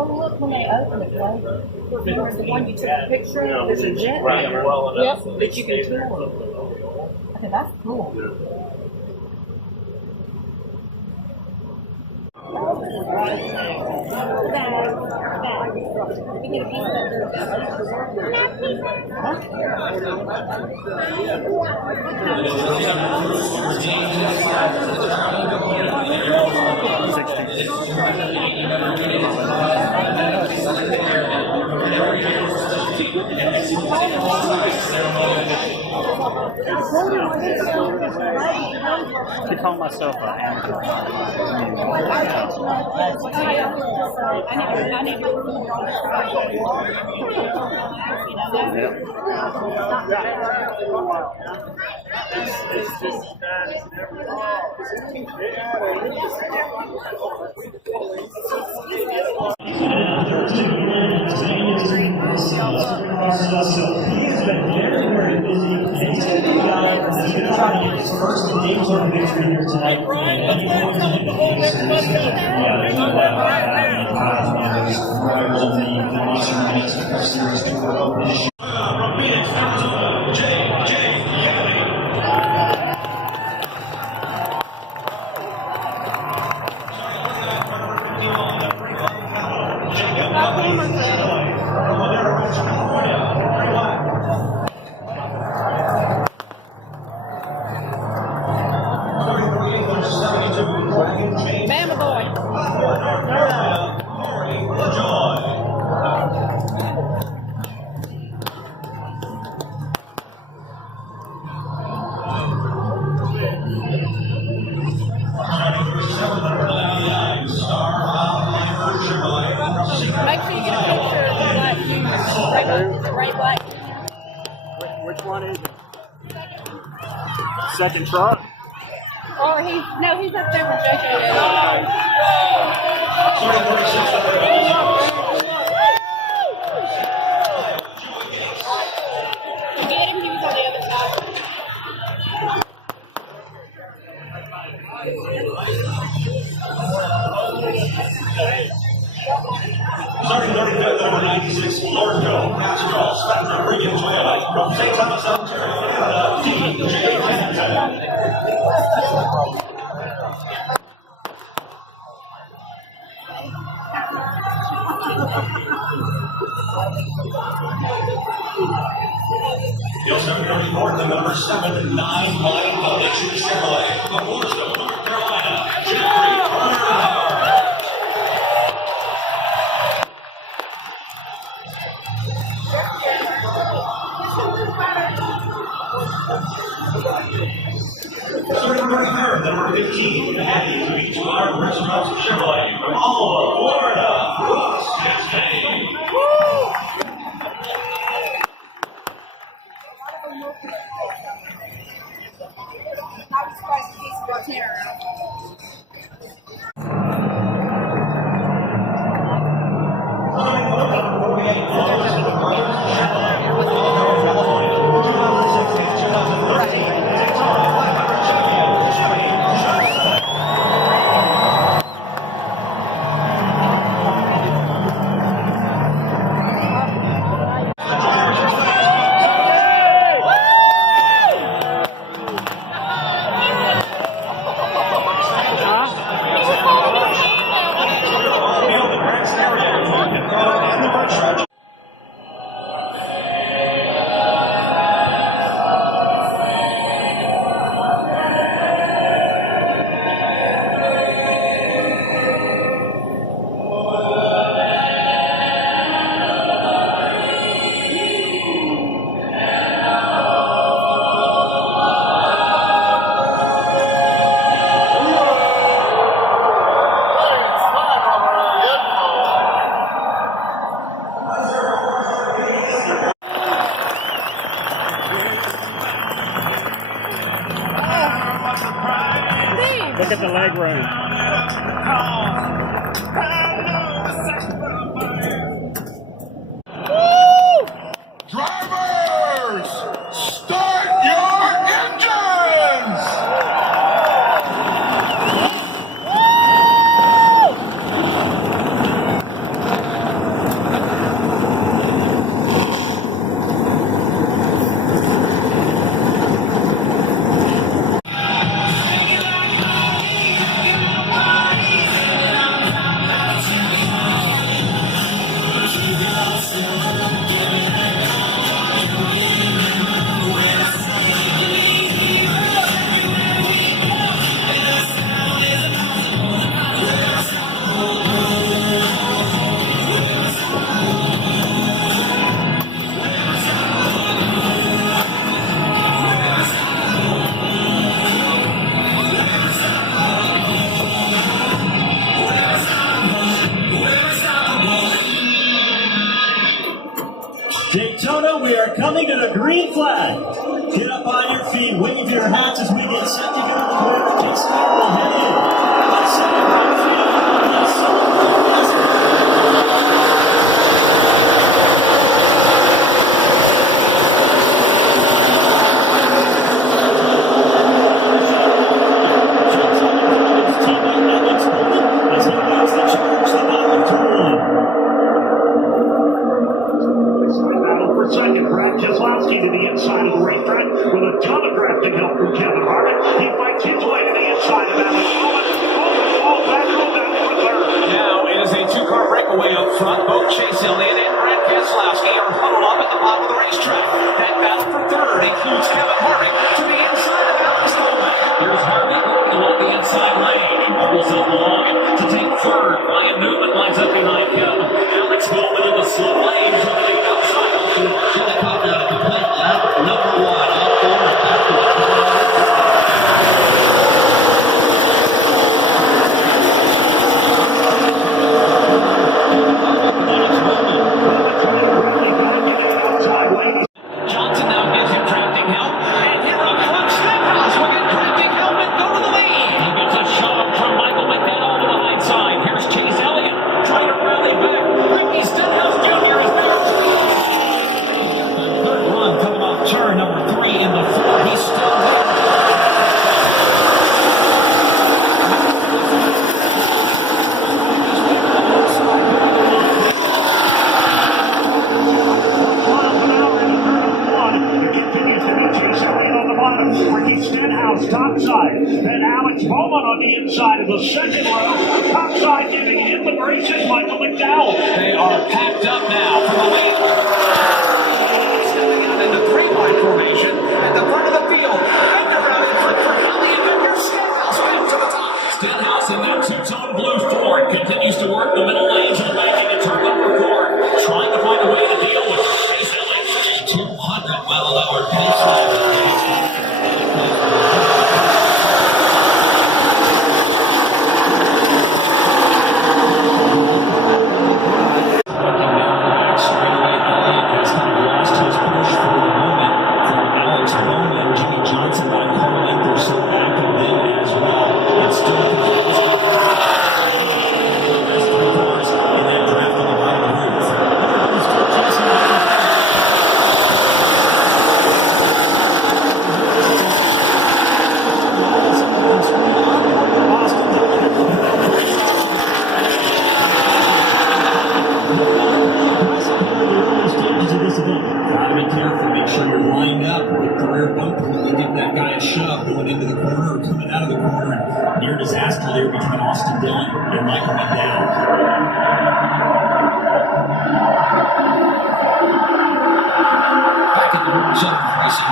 Oh, look, when they open it, right? There's the one you took a picture of, there's a jet there. Yep, that you can tell. Okay, that's cool. I call myself an amateur. First game sort victory here tonight. From Phoenix, Arizona, J.J. Make sure you get a picture of the black junior. The Ray Black Junior. Which one is it? Second truck? Or he's up there with JJ. Get him, he was on the other side. Starting 35th, number 96, Lorco, Castro, Spectrum, Regan, Twilight, from St. Thomas, Ontario, Canada, DJ Hanson. You'll 734th, the number 7, 9 Mile Foundation Chevrolet, of Mooresville, North Carolina, Jeffrey Turner. Starting 33rd, number 15, Maddie Beach Bar Restaurants Chevrolet from Alva, Florida, Ross Chastain. are coming to the green flag. Get up on your feet, wave your hats as we get set to go to the quick. Get started, we'll head in. Let's celebrate freedom. Let's celebrate. Second, Brad Keselowski to the inside of the racetrack with a ton of drafting help from Kevin Harvick. He fights his way to the inside of Alex Bowman. All back on that for third. Now it is a two-car breakaway up front. Both Chase Elliott and Brad Keselowski are huddled up at the bottom of the racetrack. That battle for third includes Kevin Harvick to the inside of Alex Bowman. Here's Harvick going along the inside lane. He bubbles up along to take third. Ryan Newman lines up behind him. Alex Bowman in the slow lane from the outside. Helicopter out of complete lap number one. All four and back to the Johnson now gives him drafting help. And here up front, Stenhouse will get drafting help and go to the lead. He gets a shove from Michael McDowell to the high side. Here's Chase Elliott trying to rally back. Ricky Stenhouse Jr. is there. Third run coming off turn number 3 in the 4. He's still there. Ricky Stenhouse topside, and Alex Bowman on the inside of the second row. Topside giving him the braces, Michael McDowell. They are packed up now for the lead. Stepping out into 3-wide formation at the front of the field. Fender out in front for Kelly and Fender. Stenhouse back to the top. Stenhouse in that two-tone blue Ford continues to work the middle lanes and backing into turn number 4. Trying to find a way to deal with Chase Elliott. 200-mile-an-hour pace limit.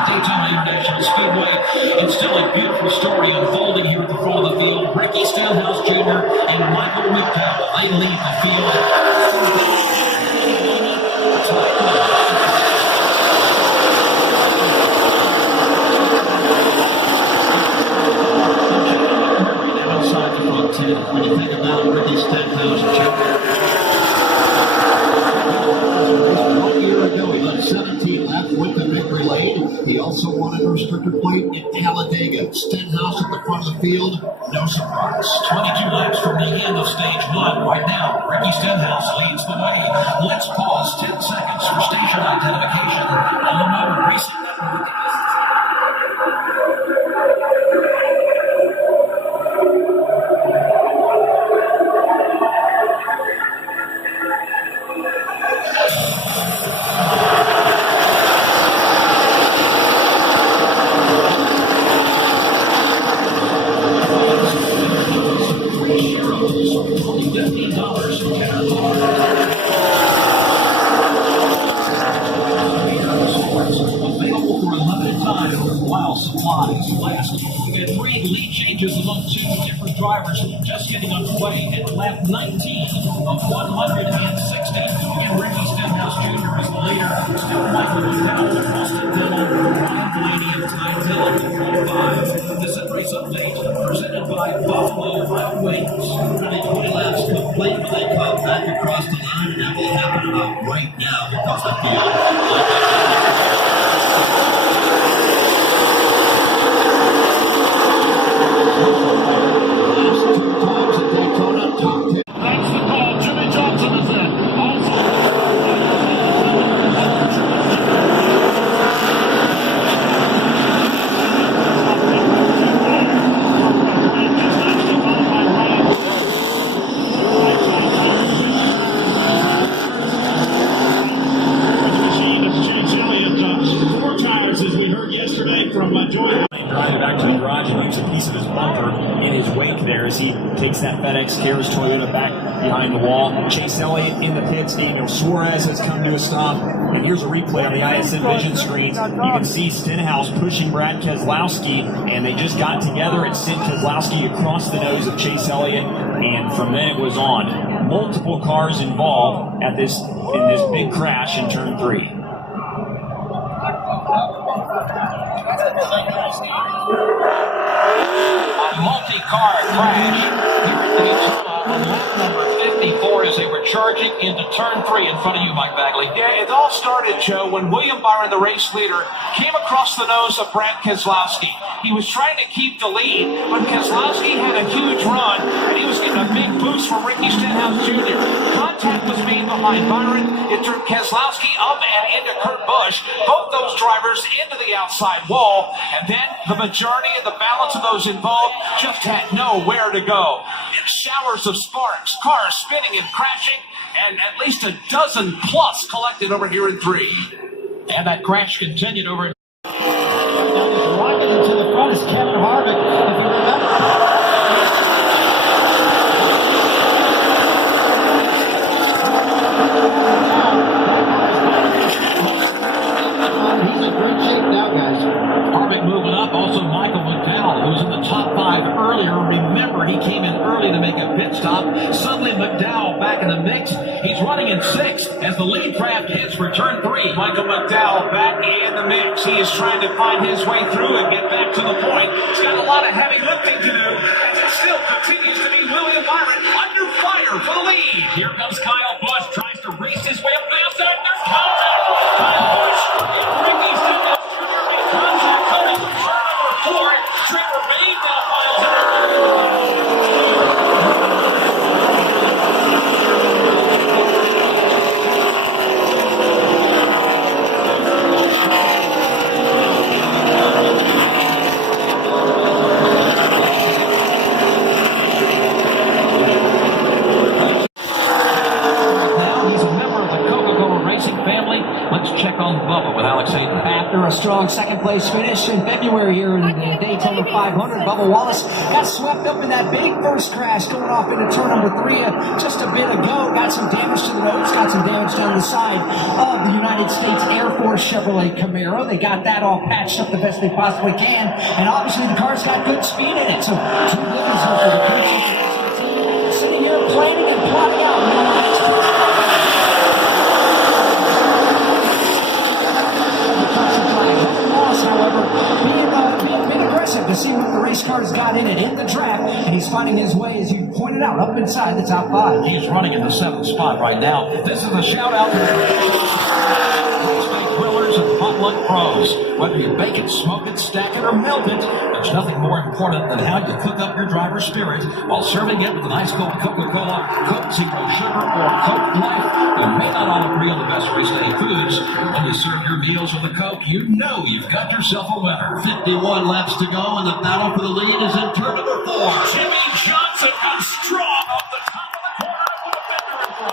Daytona International Speedway. It's still a beautiful story unfolding here at the front of the field. Ricky Stenhouse Jr. and Michael McDowell, they lead the field. Outside the front 10, when you think about Ricky Stenhouse Jr. 1 year ago, he led 17 laps with the victory lane. He also won a restrictor plate in Talladega. Stenhouse at the front of the field, no surprise. 22 laps from the end of stage 1. Right now, Ricky Stenhouse leads the way. Let's pause 10 seconds for station identification on the Motor Racing Network. Among 2 different drivers just getting underway at lap 19 of 160. And Ricky Stenhouse Jr. is the leader. Still Michael McDowell, Austin Dillon, Ryan Blaney, and Ty Dillon in front 5. This is race update presented by Buffalo Wild Wings. Running 20 laps complete when they come back across the line, and that will happen about right now because the field FedEx Cares Toyota back behind the wall. Chase Elliott in the pits. Daniel Suarez has come to a stop. And here's a replay on the ISN vision screens. You can see Stenhouse pushing Brad Keselowski, and they just got together and sent Keselowski across the nose of Chase Elliott, and from then it was on. Multiple cars involved in this big crash in turn 3. A multi-car crash here at Daytona on lap number 54 as they were charging into turn 3 in front of you, Mike Bagley. Yeah, it all started, Joe, when William Byron, the race leader, came across the nose of Brad Keselowski. He was trying to keep the lead, but Keselowski had a huge run, and he was getting a big boost from Ricky Stenhouse Jr. Contact was made behind Byron. It threw Keselowski up and into Kurt Busch, both those drivers into the outside wall, and then the majority of the balance of those involved just had nowhere to go. Showers of sparks, cars spinning and crashing, and at least a dozen plus collected over here in 3. And that crash continued over. Rocking into the front is Kevin Harvick. If you remember. He's in great shape now, guys. Harvick moving up. Also Michael McDowell, who's in the top 5 earlier. Remember, he came in early to make a pit stop. Suddenly McDowell back in the mix. He's running in 6th as the lead draft hits for turn 3. Michael McDowell back in the mix. He is trying to find his way through and get back to the point. He's got a lot of heavy lifting to do, as it still continues to be William Byron under fire for the lead. Here comes Kyle Busch, tries to race his way up the outside. There's contact. Kyle Busch and Ricky Stenhouse Jr. made contact coming from turn number 4. Trevor Bayne now files in. After a strong second-place finish in February here in the Daytona 500, Bubba Wallace got swept up in that big first crash going off into turn number 3 just a bit ago. Got some damage to the nose, got some damage down the side of the United States Air Force Chevrolet Camaro. They got that all patched up the best they possibly can, and obviously the car's got good speed in it. So Team Livingston for the team sitting here planning and plotting out. However, being aggressive to see what the race car's got in it in the draft, and he's finding his way, as you pointed out, up inside the top 5. He's running in the 7th spot right now. This is a shout out to the grillers and potluck pros. Whether you bake it, smoke it, stack it, or melt it, there's nothing more important than how you cook up your driver's spirit while serving it with an ice cold Coca-Cola, Coke Zero Sugar, or Coke Life. You may not all agree on the best race day foods, but when you serve your meals with a Coke, you know you've got yourself a winner. 51 laps to go, and the battle for the lead is in turn number 4. Jimmy Johnson comes strong off the top of the corner to put a fender in front.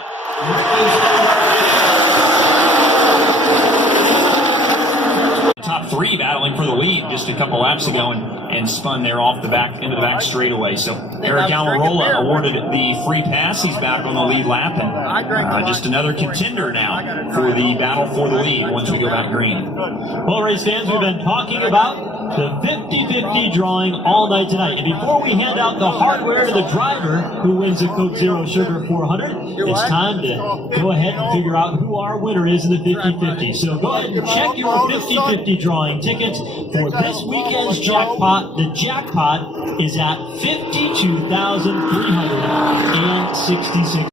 Top 3 battling for the lead just a couple laps ago and spun there off the back into the back straightaway. So Eric Almirola awarded the free pass. He's back on the lead lap, and just another contender now for the battle for the lead once we go back green. Well, race fans, we've been talking about the 50-50 drawing all night tonight. And before we hand out the hardware to the driver who wins the Coke Zero Sugar 400, it's time to go ahead and figure out who our winner is in the 50-50. So go ahead and check your 50-50 drawing tickets for this weekend's jackpot. The jackpot is at $52,366.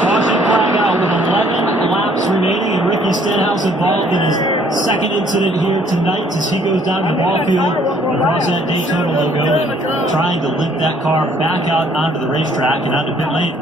Caution flag out with 11 laps remaining, and Ricky Stenhouse involved in his second incident here tonight as he goes down the ball field across that Daytona logo and trying to lift that car back out onto the racetrack and onto pit lane.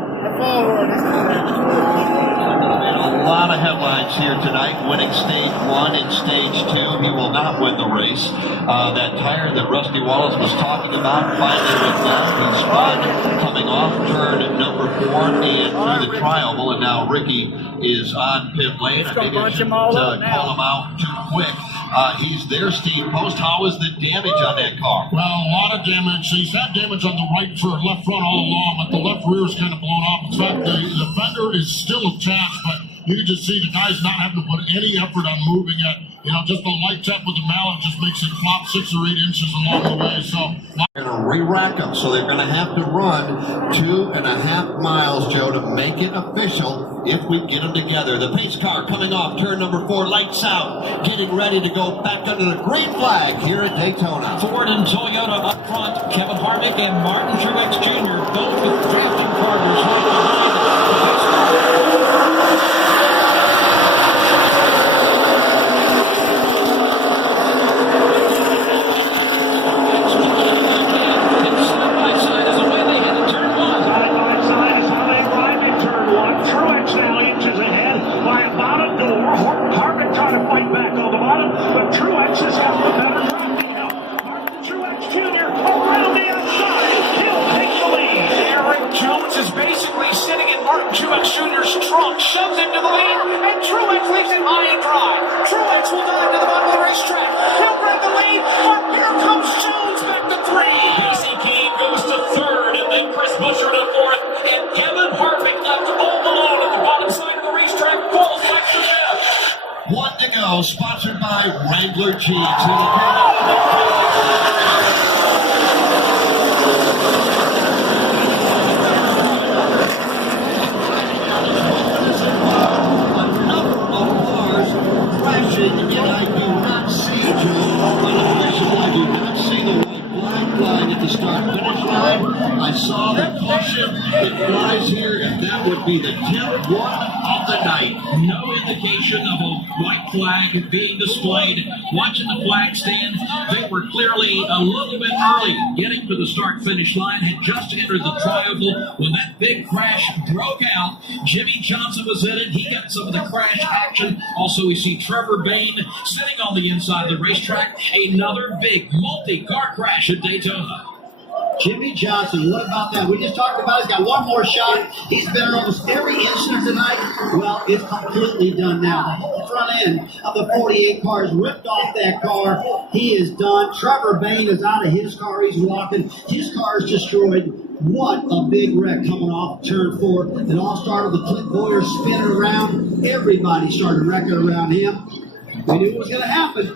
A lot of headlines here tonight. Winning stage 1 and stage 2. He will not win the race. That tire that Rusty Wallace was talking about finally went down. He spun coming off turn number 4 and through the tri-oval, and now Ricky is on pit lane. I think I shouldn't call him out too quick. He's there, Steve Post. How was the damage on that car? Well, a lot of damage. He's had damage on the right left front all along, but the left rear is kind of blown off. In fact, the fender is still attached, but you can just see the guy's not having to put any effort on moving it. You know, just a light tap with the mallet just makes it flop 6 or 8 inches along the way. So they're going to re-rack them, so they're going to have to run 2.5 miles, Joe, to make it official if we get them together. The pace car coming off turn number 4, lights out, getting ready to go back under the green flag here at Daytona. Ford and Toyota up front. Kevin Harvick and Martin Truex Jr. both with drafting partners right behind them. Shoves him to the lead, and Truex leaves it high and dry. Truex will dive to the bottom of the racetrack. He'll grab the lead, but here comes Jones back to 3. Casey Keene goes to 3rd, and then Chris Buescher to 4th, and Kevin Harvick left all alone at the bottom side of the racetrack falls back to 5th. 1 to go, sponsored by Wrangler Jeans. And I do not see, Joe, unofficial, I do not see the white flag flying at the start-finish line. I saw the caution. It flies here, and that would be the 10th one of the night. No indication of a white flag being displayed. Watching the flag stands, they were clearly a little bit early getting to the start-finish line, had just entered the tri-oval when that big crash broke out. Jimmy Johnson was in it. He got some of the crash action. Also, we see Trevor Bayne sitting on the inside of the racetrack. Another big multi-car crash at Daytona. Jimmy Johnson, what about that? We just talked about he's got one more shot. He's been in almost every incident tonight. Well, it's completely done now. The whole front end of the 48 car is ripped off that car. He is done. Trevor Bayne is out of his car. He's walking. His car is destroyed. What a big wreck coming off turn 4. It all started with Clint Boyer spinning around. Everybody started wrecking around him. We knew it was going to happen.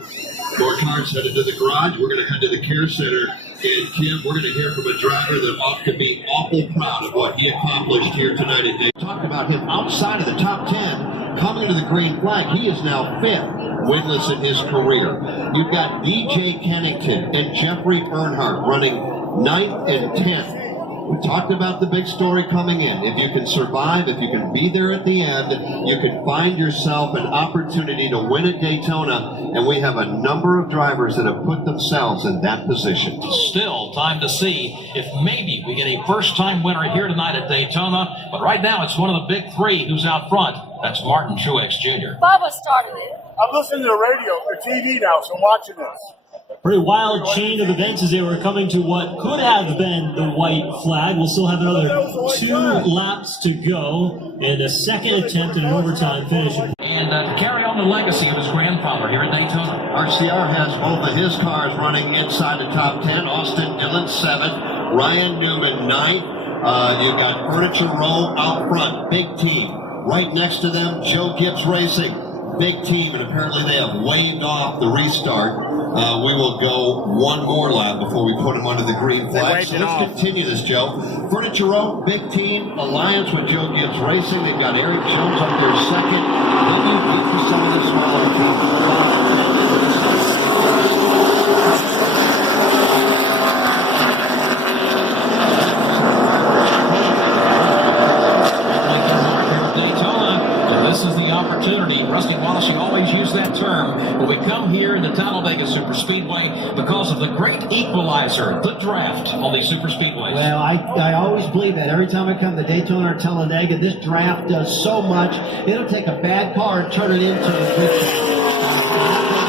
More cars headed to the garage. We're going to head to the care center. And Kim, we're going to hear from a driver that can be awful proud of what he accomplished here tonight at Daytona. Talked about him outside of the top 10, coming to the green flag. He is now 5th winless in his career. You've got DJ Kennington and Jeffrey Earnhardt running 9th and 10th. We talked about the big story coming in. If you can survive, if you can be there at the end, you can find yourself an opportunity to win at Daytona, and we have a number of drivers that have put themselves in that position. Still time to see if maybe we get a first-time winner here tonight at Daytona, but right now it's one of the big 3 who's out front. That's Martin Truex Jr. Bubba started it. I'm listening to the radio or TV now, so I'm watching this. Pretty wild chain of events as they were coming to what could have been the white flag. We'll still have another 2 laps to go and a second attempt at an overtime finish. And carry on the legacy of his grandfather here at Daytona. RCR has both of his cars running inside the top 10. Austin Dillon 7th, Ryan Newman 9th. You've got Furniture Row out front, big team. Right next to them, Joe Gibbs Racing, big team, and apparently they have waved off the restart. We will go one more lap before we put him under the green flag. So let's continue this, Joe. Furniture Row, big team, alliance with Joe Gibbs Racing. They've got Erik Jones up there 2nd. WB for some of the smaller teams. This is the opportunity. Rusty Wallace, you always use that term when we come here into Talladega Superspeedway because of the great equalizer, the draft on these superspeedways. Well, I always believe that. Every time I come to Daytona or Talladega, this draft does so much. It'll take a bad car and turn it into a good car.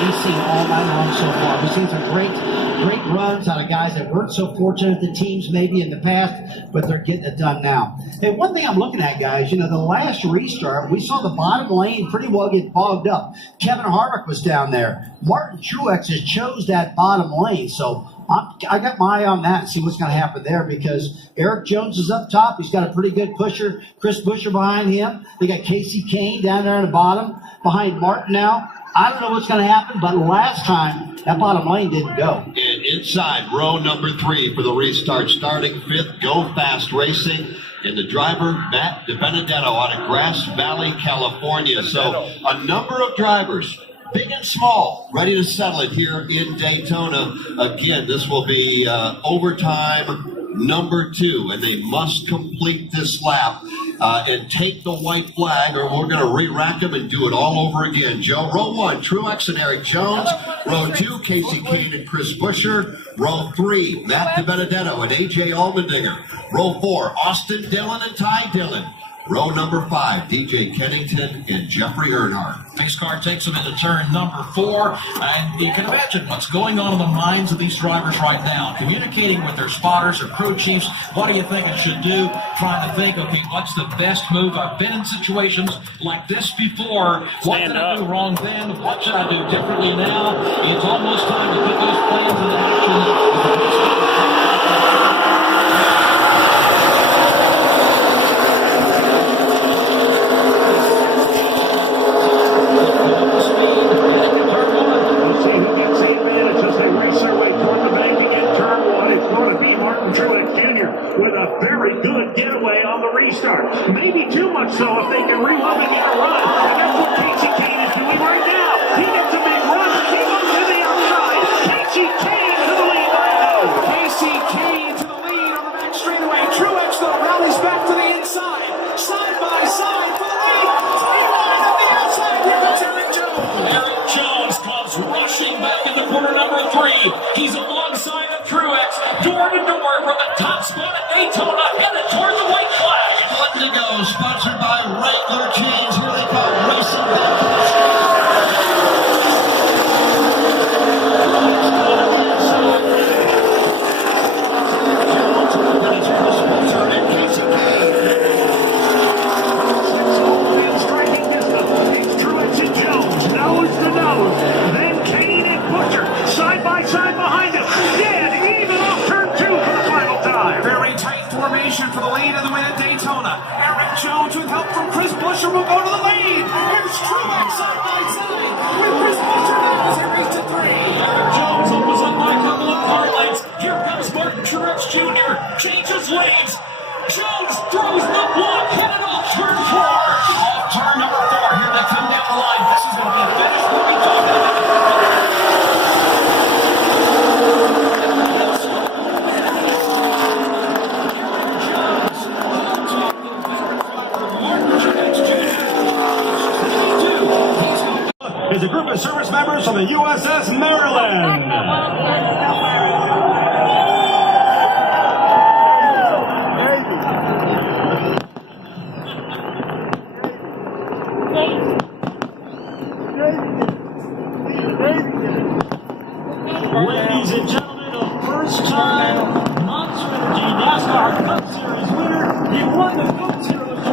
We've seen all night long so far. We've seen some great great runs out of guys that weren't so fortunate the teams maybe in the past, but they're getting it done now. Hey, one thing I'm looking at, guys, the last restart, we saw the bottom lane pretty well get bogged up. Kevin Harvick was down there. Martin Truex has chose that bottom lane, so I got my eye on that and see what's going to happen there, because Erik Jones is up top. He's got a pretty good pusher. Chris Buescher behind him. They got Casey Kane down there in the bottom behind Martin now. I don't know what's going to happen, but last time that bottom lane didn't go. And inside row number 3 for the restart, starting 5th, Go Fast Racing. And the driver, Matt DiBenedetto, out of Grass Valley, California. So a number of drivers, big and small, ready to settle it here in Daytona. Again, this will be overtime number 2, and they must complete this lap and take the white flag, or we're going to re-rack them and do it all over again. Joe, row 1, Truex and Erik Jones. Row 2, Casey Kane and Chris Buescher. Row 3, Matt DiBenedetto and A.J. Allmendinger. Row 4, Austin Dillon and Ty Dillon. Row number 5, DJ Kennington and Jeffrey Earnhardt. Pace car takes him into turn number 4, and you can imagine what's going on in the minds of these drivers right now. Communicating with their spotters or crew chiefs, what do you think I should do? Trying to think, okay, what's the best move? I've been in situations like this before. What did I do wrong then? What should I do differently now? It's almost time to put those plans into action. Maybe too much so if they can reload and get a run. And that's what Casey Kane is doing right now. He gets a big run. He goes to the outside. Casey Kane to the lead right now. Casey Kane to the lead on the back straightaway. Truex though rallies back to the inside. Side by side for the lead. Timeline on the outside. Here comes Erik Jones. Erik Jones comes rushing back into corner number 3. He's alongside of Truex. Door to door from the top spot at Daytona, headed toward the white flag. To go, sponsored by Wrangler Jeans. Here they come, racing back. Striking distance. It's Truex and Jones, nose to nose. Then Kane and Buescher, side by side behind him. Dead even off turn 2 for the final time. Very tight formation for the lead of the win at Daytona. Erik Jones, with help from Chris Buescher, will go to the lead. Here's Truex side by side with Chris Buescher now as they race to 3. Erik Jones opens up by a couple of car lengths. Here comes Martin Truex Jr. Changes lanes. Jones throws the block, headed off turn 4. Off turn number 4. Here they come down the line. This is going to be a finish. What are we talking about? Is a group of service members from the USS Maryland. Ladies and gentlemen, a first-time Monster Energy NASCAR Cup Series winner. He won the Cup Series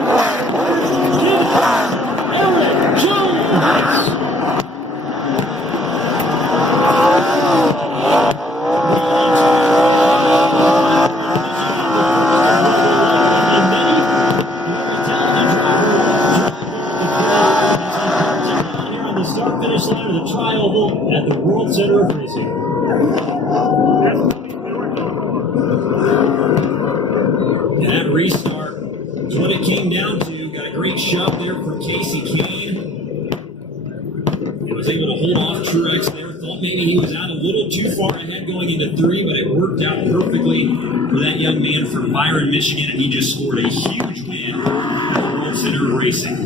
Erik Jones. Finish line of the Tri-Oval at the World Center of Racing. And that restart is what it came down to. Got a great shove there from Casey Kane. He was able to hold off Truex there. Thought maybe he was out a little too far ahead going into 3, but it worked out perfectly for that young man from Byron, Michigan, and he just scored a huge win at the World Center of Racing.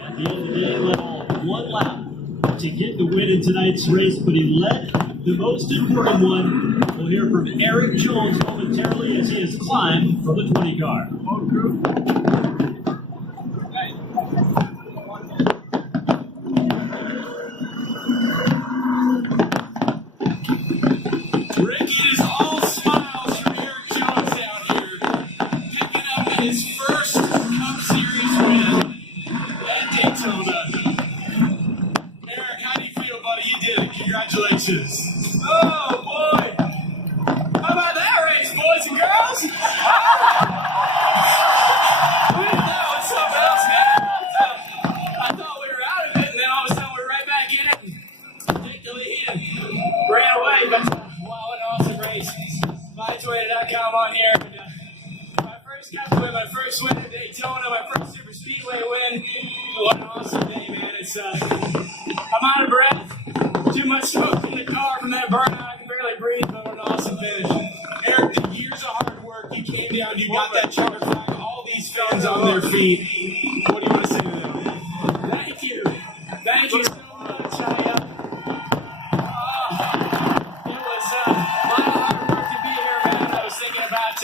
At the end of the day, led all one lap to get the win in tonight's race, but he led the most important one. We'll hear from Erik Jones momentarily as he has climbed from the 20 car. first win at Daytona, my first Super Speedway win. What an awesome day, man. I'm out of breath. Too much smoke in the car from that burnout. I can barely breathe, but what an awesome finish. Eric, the years of hard work, you came down, you got that charter flag, all these fans on their feet. What do you want to say to them? Thank you. Thank you so much. It was a lot of hard work to be here, man. I was thinking about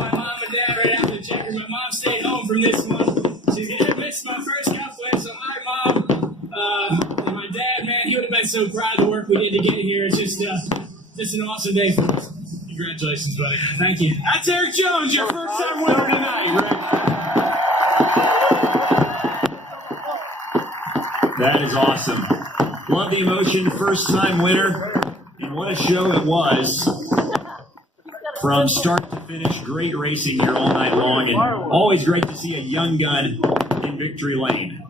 my mom and dad right after the checkers. My mom stayed home from this one. She's going to miss my first cup win, so hi, Mom. And my dad, man, he would have been so proud of the work we did to get here. It's just an awesome day for us. Congratulations, buddy. Thank you. That's Erik Jones, your first time winner tonight, Rick. That is awesome. Love the emotion, first time winner. And what a show it was. From start to finish, great racing here all night long. And always great to see a young gun in victory lane.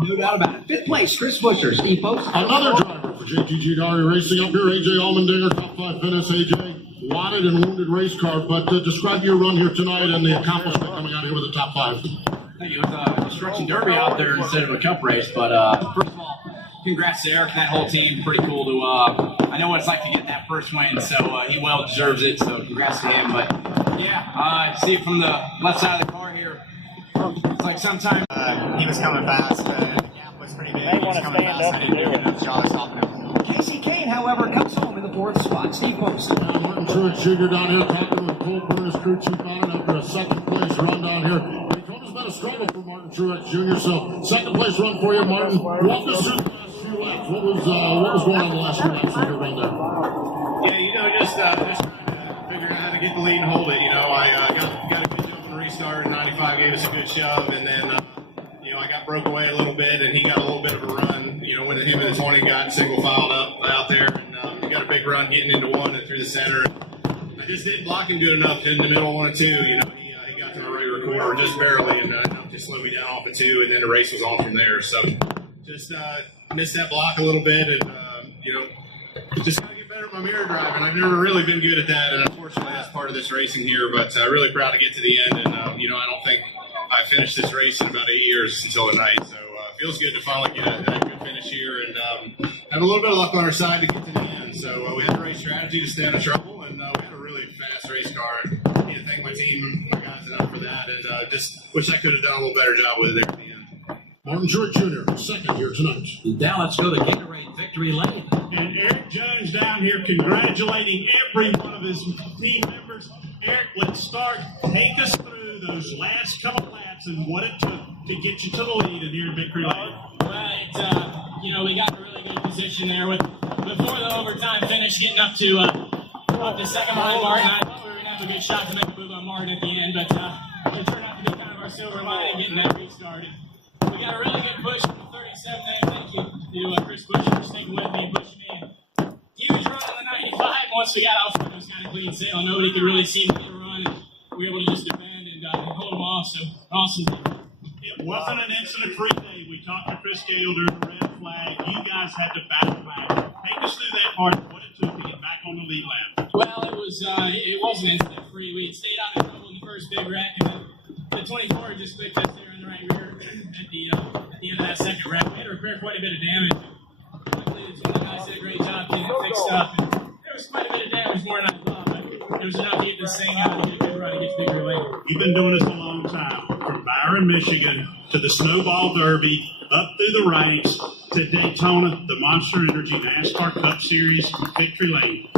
No doubt about it. Fifth place, Chris Buescher, Steve Post. Another driver for JTG Dory Racing up here, AJ Allmendinger, top 5 finish. AJ, wanted and wounded race car, but describe your run here tonight and the accomplishment coming out here with the top 5. Thank you. It was a destruction derby out there instead of a cup race, but first of all, congrats to Eric and that whole team. Pretty cool to, I know what it's like to get that first win, so he well deserves it, so congrats to him. But yeah, see it from the left side of the car here. It's like sometimes he was coming fast. The gap was pretty big. He was coming fast. I didn't do a good job of stopping him. Casey Kane, however, comes home in the 4th spot. Steve Post. Martin Truex Jr. down here talking with Cole Burness, crew chief on it after a second place run down here. Daytona's been a struggle for Martin Truex Jr. So second place run for you, Martin. Walk us through the last few laps. What was going on the last few laps of your run there? Yeah, just trying to figure out how to get the lead and hold it. I got a good jump and restart in 95, gave us a good shove, and then I got broke away a little bit, and he got a little bit of a run. When him and the 20 got single filed up out there, and he got a big run getting into one and through the center. I just didn't block him good enough in the middle of 1 and 2. He got to my regular quarter just barely, and just slowed me down off of 2, and then the race was on from there. So just missed that block a little bit, and just got to get better at my mirror driving. I've never really been good at that, and unfortunately that's part of this racing here. But really proud to get to the end, and I don't think I finished this race in about 8 years until tonight. So feels good to finally get a good finish here, and have a little bit of luck on our side to get to the end. So we had a race strategy to stay out of trouble, and we had a really fast race car. I need to thank my team and my guys enough for that, and just wish I could have done a little better job with it there at the end. Martin Truex Jr., second here tonight. Now let's go to Gatorade Victory Lane. And Erik Jones down here congratulating every one of his team members. Erik, let's start. Take us through those last couple laps and what it took to get you to the lead in here in Victory Lane. Well, we got in a really good position there before the overtime finish, getting up to second behind Martin. I thought we were going to have a good shot to make a move on Martin at the end, but it turned out to be kind of our silver lining getting that restarted. We got a really good push from the 37 there. Thank you to Chris Buescher for sticking with me and pushing me. Huge run on the 95. Once we got out front, it was kind of clean sail. Nobody could really see me run, and we were able to just defend and hold them off. So awesome day. It wasn't an incident-free day. We talked to Chris Gale during the red flag. You guys had to battle back. Take us through that part, what it took to get back on the lead lap. Well, it wasn't incident-free. We had stayed out of trouble in the first big wreck, and then the 24 just picked us there in the right rear at the end of that second wreck. We had to repair quite a bit of damage. Luckily, the 20 guys did a great job getting it fixed up. And there was quite a bit of damage, more than I thought, but it was enough to get this thing out and get a good run and get to Victory Lane. You've been doing this a long time, from Byron, Michigan, to the Snowball Derby, up through the ranks, to Daytona, the Monster Energy NASCAR Cup Series, Victory Lane.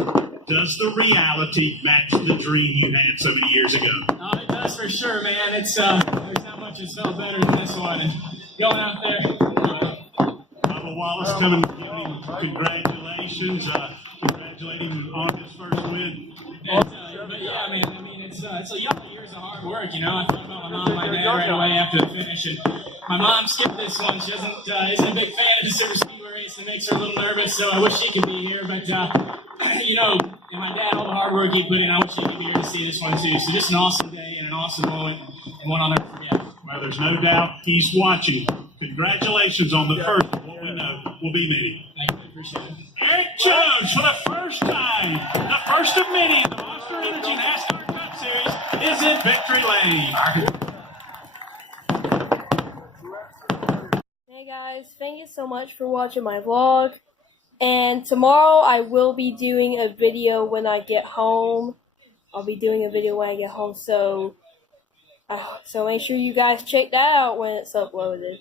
Does the reality match the dream you had so many years ago? Oh, it does for sure, man. It's there's not much that's felt better than this one. And going out there. Bubba Wallace coming, giving him congratulations, congratulating him on his first win. But yeah, man, I mean, it's a young years of hard work, I thought about my mom and my dad right away after the finish, and my mom skipped this one. She isn't a big fan of the Super Speedway race. It makes her a little nervous, so I wish she could be here, but and my dad, all the hard work he put in, I wish he could be here to see this one too. So just an awesome day and an awesome moment, and one I'll never forget. Well, there's no doubt he's watching. Congratulations on the first of what we know will be many. Thank you. Appreciate it. Erik Jones, for the first time, the first of many in the Monster Energy NASCAR Cup Series, is in victory lane. Hey guys, thank you so much for watching my vlog. And tomorrow I will be doing a video when I get home. I'll be doing a video when I get home, so make sure you guys check that out when it's uploaded.